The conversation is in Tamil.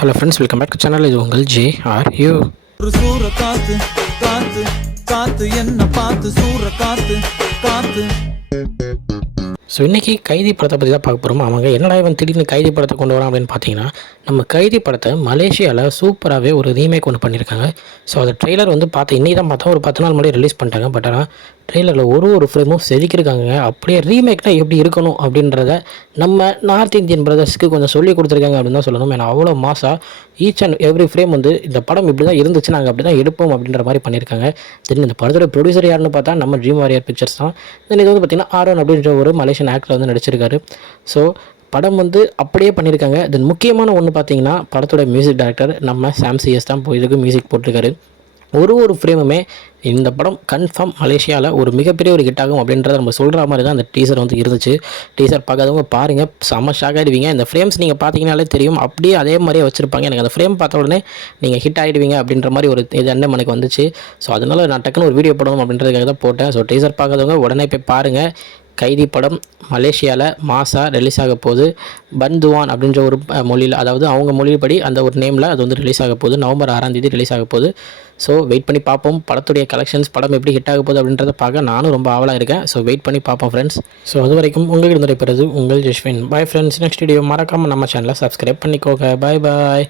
Hello friends, welcome back to channel. இது உங்கள் JRU. ஒரு சூற காத்து காத்து காத்து என்ன பார்த்து சூற காத்து காத்து. ஸோ இன்றைக்கி கைதி படத்தை பற்றி தான் பார்க்க போகிறோம். அவங்க என்னடா இவன் திடீர்னு கைதி படத்தை கொண்டு வரான் அப்படின்னு பார்த்தீங்கன்னா, நம்ம கைதி படத்தை மலேசியாவில் சூப்பராகவே ஒரு ரீமேக் ஒன்று பண்ணியிருக்காங்க. ஸோ அந்த ட்ரெய்லர் வந்து இன்றைக்கி தான் பார்த்தா ஒரு 10 நாள் முன்னாடி ரிலீஸ் பண்ணிட்டாங்க. பட் ஆனால் ட்ரெய்லரில் ஒரு ஃப்ரேமும் செதுக்கியிருக்காங்க. அப்படியே ரீமேக்னால் எப்படி இருக்கணும் அப்படின்றத நம்ம நார்த் இந்தியன் பிரதர்ஸ்க்கு கொஞ்சம் சொல்லி கொடுத்துருக்காங்க அப்படின்னு தான் சொல்லணும். ஏன்னா அவ்வளோ மாசாக ஈச் அண்ட் எவ்ரி ஃப்ரேம் வந்து இந்த படம் இப்படி தான் இருந்துச்சு, நாங்கள் அப்படி தான் எடுப்போம் அப்படின்ற மாதிரி பண்ணியிருக்காங்க. தென் இந்த படத்தோட ப்ரொடியூசர் யாருன்னு பார்த்தா நம்ம ட்ரீம் வாரியர் பிக்சர்ஸ் தான். தென் இது வந்து பார்த்திங்கன்னா ஆரோன் அப்படின்ற ஒரு மலேசியன் ஆக்டர் வந்து நடிச்சிருக்காரு. ஸோ படம் வந்து அப்படியே பண்ணியிருக்காங்க. தென் முக்கியமான ஒன்று பார்த்தீங்கன்னா, படத்தோட மியூசிக் டைரக்டர் நம்ம சாம் சிஎஸ் தான் இதுக்கு மியூசிக் போட்டிருக்காரு. ஒரு ஃப்ரேமுமே இந்த படம் கன்ஃபார்ம் மலேசியாவில் ஒரு மிகப்பெரிய ஒரு ஹிட் ஆகும் அப்படின்றத நம்ம சொல்கிற மாதிரி தான் அந்த டீசர் வந்து இருந்துச்சு. டீசர் பார்க்காதவங்க பாருங்கள், செம்ம ஷாக் ஆகிடுவீங்க. இந்த ஃப்ரேம்ஸ் நீங்கள் பார்த்தீங்கனாலே தெரியும், அப்படியே அதே மாதிரியே வச்சுருப்பாங்க. எனக்கு அந்த ஃப்ரேம் பார்த்த உடனே நீங்கள் ஹிட் ஆகிடுவீங்க அப்படின்ற மாதிரி ஒரு இது எண்ணம் எனக்கு வந்துச்சு. ஸோ அதனால் நான் டக்குன்னு ஒரு வீடியோ போடணும் அப்படின்றதுக்காக தான் போட்டேன். ஸோ டீசர் பார்க்காதவங்க உடனே போய் பாருங்கள். கைதி படம் மலேசியாவில் மாசா ரிலீஸ் ஆக போகுது. பந்துவான் அப்படின்ற ஒரு மொழியில், அதாவது அவங்க மொழிப்படி அந்த ஒரு நேமில் அது வந்து ரிலீஸ் ஆக போகுது. நவம்பர் 6ஆம் தேதி ரிலீஸ் ஆக போகுது. ஸோ வெயிட் பண்ணி பார்ப்போம். படத்துடைய கலெக்ஷன்ஸ், படம் எப்படி ஹிட் ஆக போகுது அப்படின்றத பார்க்க நானும் ரொம்ப ஆவலாக இருக்கேன். ஸோ வெயிட் பண்ணி பார்ப்போம் ஃப்ரெண்ட்ஸ். ஸோ அது வரைக்கும் உங்கள்கிட்ட நடைபெறுது உங்கள் Jaswin. Bye friends. Next video மறக்காமல் நம்ம சேனலை சப்ஸ்கிரைப் பண்ணிக்கோங்க. பாய் பாய்.